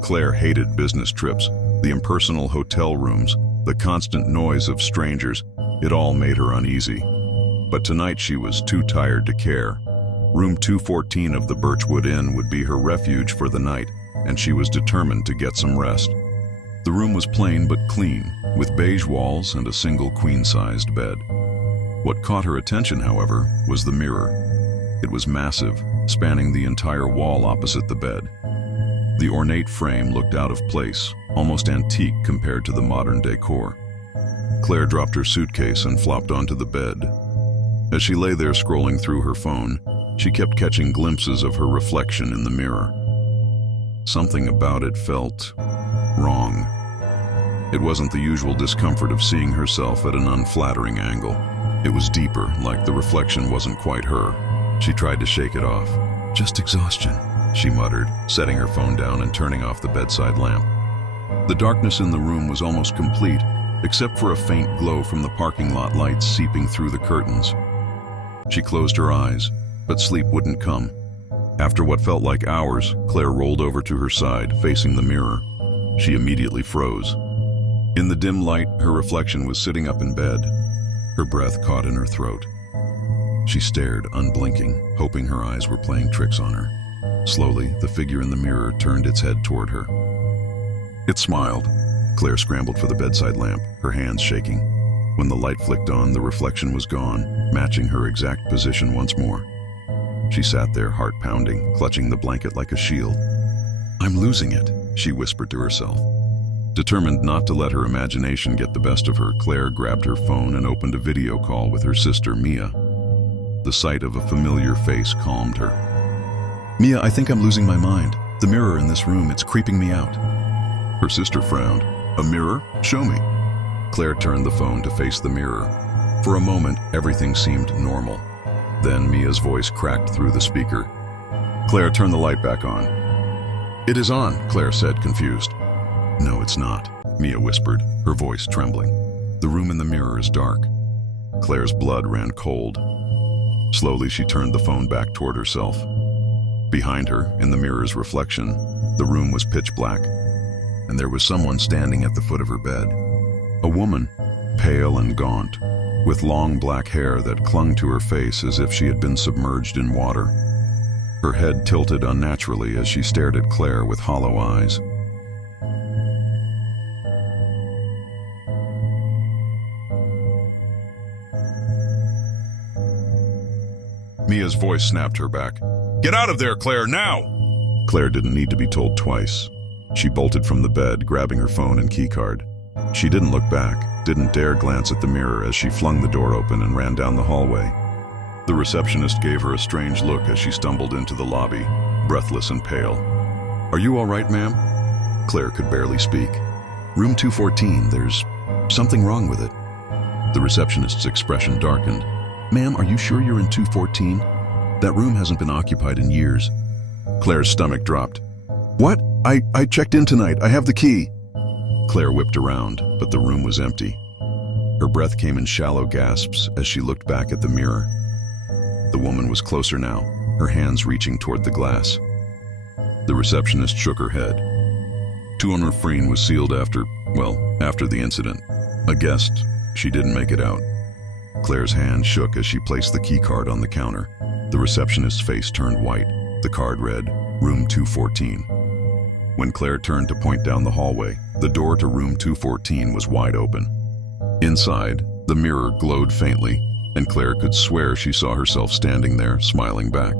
Claire hated business trips, the impersonal hotel rooms, the constant noise of strangers. It all made her uneasy. But tonight she was too tired to care. Room 214 of the Birchwood Inn would be her refuge for the night, and she was determined to get some rest. The room was plain but clean, with beige walls and a single queen-sized bed. What caught her attention, however, was the mirror. It was massive, spanning the entire wall opposite the bed. The ornate frame looked out of place, almost antique compared to the modern decor. Claire dropped her suitcase and flopped onto the bed. As she lay there scrolling through her phone, she kept catching glimpses of her reflection in the mirror. Something about it felt wrong. It wasn't the usual discomfort of seeing herself at an unflattering angle. It was deeper, like the reflection wasn't quite her. She tried to shake it off. "Just exhaustion," she muttered, setting her phone down and turning off the bedside lamp. The darkness in the room was almost complete, except for a faint glow from the parking lot lights seeping through the curtains. She closed her eyes, but sleep wouldn't come. After what felt like hours, Claire rolled over to her side, facing the mirror. She immediately froze. In the dim light, her reflection was sitting up in bed, her breath caught in her throat. She stared, unblinking, hoping her eyes were playing tricks on her. Slowly, the figure in the mirror turned its head toward her. It smiled. Claire scrambled for the bedside lamp, her hands shaking. When the light flicked on, the reflection was gone, matching her exact position once more. She sat there, heart pounding, clutching the blanket like a shield. "I'm losing it," she whispered to herself. Determined not to let her imagination get the best of her, Claire grabbed her phone and opened a video call with her sister, Mia. The sight of a familiar face calmed her. "Mia, I think I'm losing my mind. The mirror in this room, it's creeping me out." Her sister frowned. "A mirror? Show me." Claire turned the phone to face the mirror. For a moment, everything seemed normal. Then Mia's voice cracked through the speaker. "Claire, turn the light back on." "It is on," Claire said, confused. "No, it's not," Mia whispered, her voice trembling. "The room in the mirror is dark." Claire's blood ran cold. Slowly, she turned the phone back toward herself. Behind her, in the mirror's reflection, the room was pitch black, and there was someone standing at the foot of her bed. A woman, pale and gaunt, with long black hair that clung to her face as if she had been submerged in water. Her head tilted unnaturally as she stared at Claire with hollow eyes. Mia's voice snapped her back. "Get out of there, Claire, now!" Claire didn't need to be told twice. She bolted from the bed, grabbing her phone and keycard. She didn't look back, didn't dare glance at the mirror as she flung the door open and ran down the hallway. The receptionist gave her a strange look as she stumbled into the lobby, breathless and pale. "Are you all right, ma'am?" Claire could barely speak. "Room 214, there's something wrong with it." The receptionist's expression darkened. "Ma'am, are you sure you're in 214? That room hasn't been occupied in years." Claire's stomach dropped. "What? I checked in tonight. I have the key." Claire whipped around, but the room was empty. Her breath came in shallow gasps as she looked back at the mirror. The woman was closer now, her hands reaching toward the glass. The receptionist shook her head. 215 was sealed after the incident. A guest, she didn't make it out. Claire's hand shook as she placed the key card on the counter. The receptionist's face turned white. The card read, "Room 214. When Claire turned to point down the hallway, the door to room 214 was wide open. Inside, the mirror glowed faintly, and Claire could swear she saw herself standing there, smiling back.